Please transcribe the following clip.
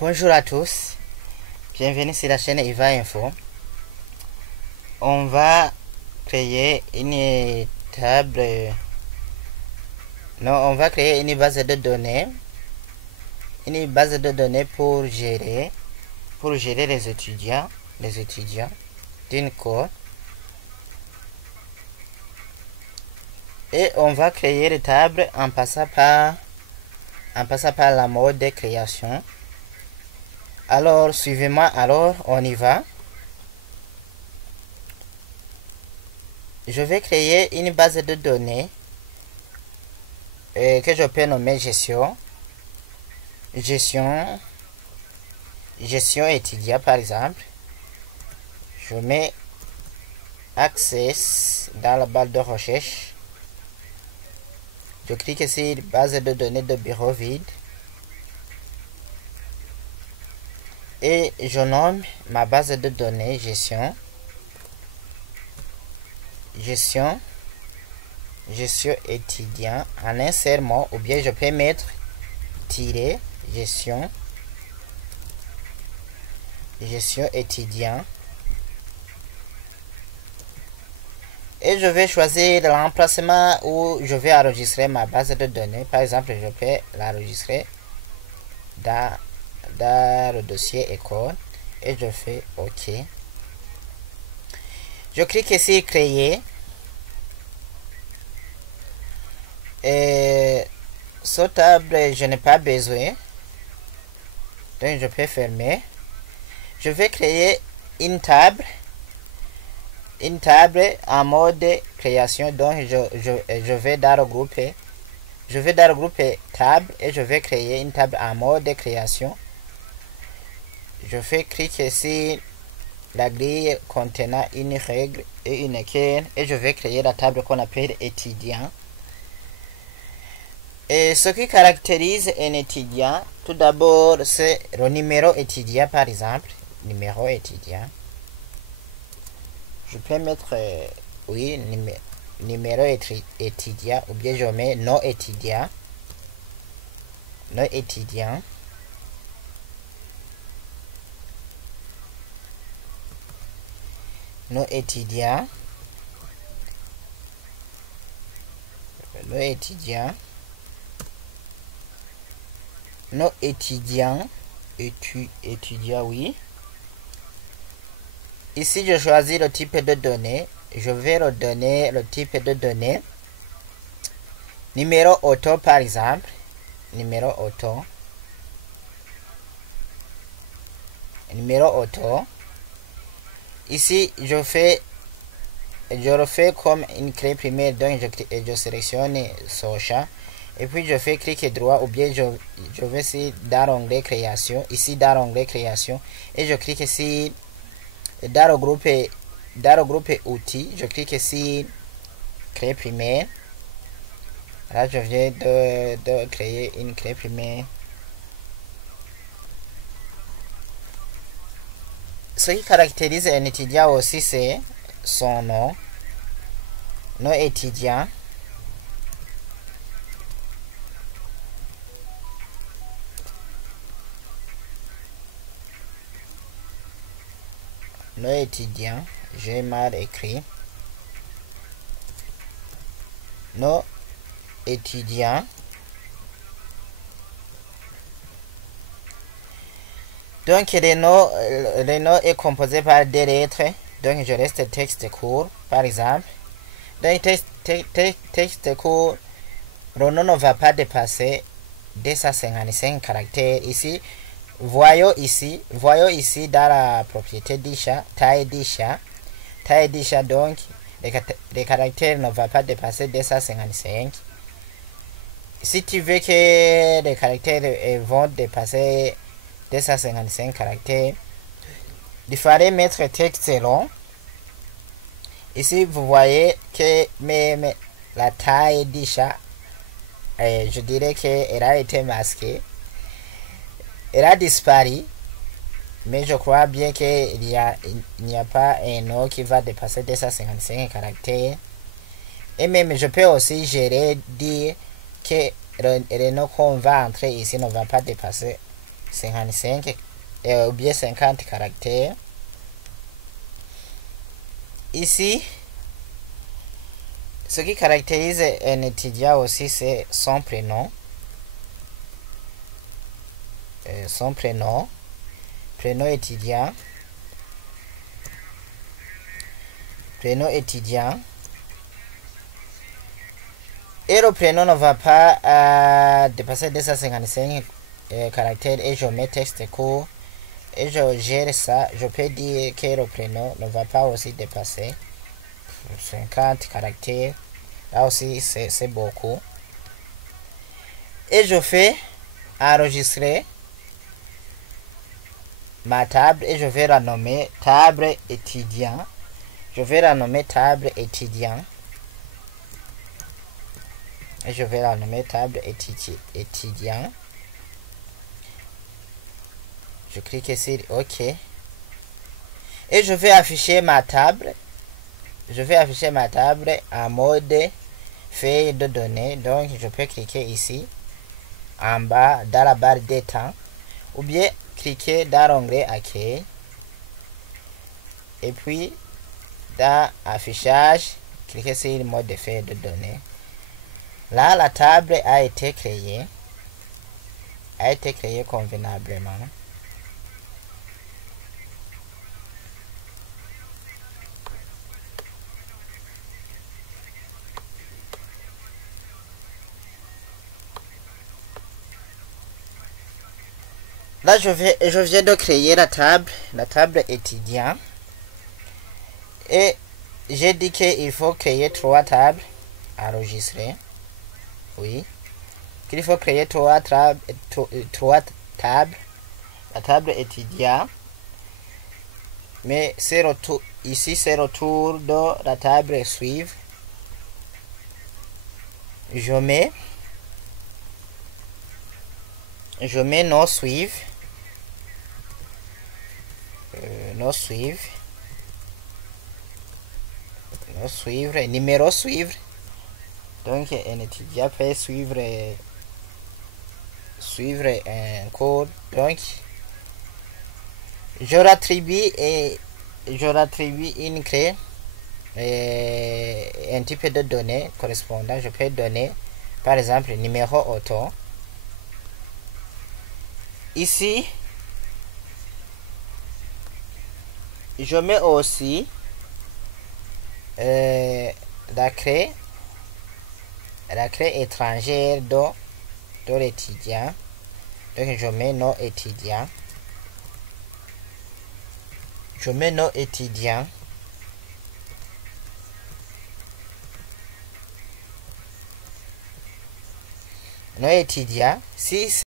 Bonjour à tous, bienvenue sur la chaîne Iva Info. On va créer une table, on va créer une base de données, pour gérer les étudiants d'une cour. Et on va créer les tables en passant par la mode de création. Alors suivez-moi, alors on y va. Je vais créer une base de données que je peux nommer gestion étudiant par exemple. Je mets access dans la barre de recherche. Je clique sur base de données de bureau vide et je nomme ma base de données gestion étudiant en un seul mot, ou bien je peux mettre tiret gestion étudiant, et je vais choisir l'emplacement où je vais enregistrer ma base de données. Par exemple, je peux l'enregistrer dans le dossier école et je fais OK. Je clique ici créer et cette table je n'ai pas besoin, donc je peux fermer. Je vais créer une table en mode création, donc je vais dans regrouper table et je vais créer une table en mode création. Je fais cliquer sur la grille contenant une règle et une équerre et je vais créer la table qu'on appelle étudiant. Et ce qui caractérise un étudiant, tout d'abord, c'est le numéro étudiant, par exemple. Numéro étudiant. Je peux mettre, numéro étudiant, ou bien je mets nom étudiant. Oui. Ici, je choisis le type de données. Je vais redonner le type de données. Numéro auto, par exemple. Numéro auto. Ici, je refais comme une clé primaire, donc je sélectionne Socha. Et puis je fais clic droit, ou bien je vais ici dans l'onglet création. Ici dans l'onglet création. Et je clique ici dans le groupe outils. Je clique ici clé primaire. Là je viens de créer une clé primaire. Ce qui caractérise un étudiant aussi, c'est son nom étudiant. J'ai mal écrit. Nom étudiant. Donc le nom est composé par des lettres. Donc je reste texte court, par exemple. Dans texte court, le nom ne va pas dépasser 255 caractères. Ici, voyons ici dans la propriété d'Isha, taille d'Isha, donc les caractères ne vont pas dépasser 255. Si tu veux que les caractères vont dépasser 255 caractères, il fallait mettre texte long. Ici, vous voyez que même la taille d'Isha, je dirais qu'elle a été masquée. Elle a disparu, mais je crois bien qu'il n'y a pas un nom qui va dépasser 255 caractères. Et même, je peux aussi dire que le nom qu'on va entrer ici ne va pas dépasser 55 ou bien 50 caractères. Ici, ce qui caractérise un étudiant aussi, c'est son prénom. Son prénom étudiant. Prénom étudiant. Et le prénom ne va pas dépasser 255 caractères et je mets texte court et je gère ça. Je peux dire que le prénom ne va pas aussi dépasser 50 caractères. Là aussi c'est beaucoup. Et je fais enregistrer ma table et je vais la nommer table étudiant. Je vais la nommer table étudiant. Et je vais la nommer table étudiant. Je clique sur OK. Et je vais afficher ma table. Je vais afficher ma table en mode feuille de données. Donc je peux cliquer ici en bas dans la barre des temps. Ou bien cliquer dans l'onglet Accueil. Et puis dans Affichage, cliquez sur le mode de feuille de données. Là, la table a été créée convenablement. Là, je viens de créer la table étudiant. Et j'ai dit qu'il faut créer 3 tables enregistrées. Oui. Qu'il faut créer 3 tables. La table étudiant. Mais ici, c'est le tour de la table suivre. Je mets non suivre. Numéro suivre. Donc un étudiant peut suivre un cours. Donc je l'attribue une clé un type de données correspondant. Je peux donner par exemple numéro auto. Ici je mets aussi la clé étrangère de l'étudiant. Donc je mets nom étudiant. Si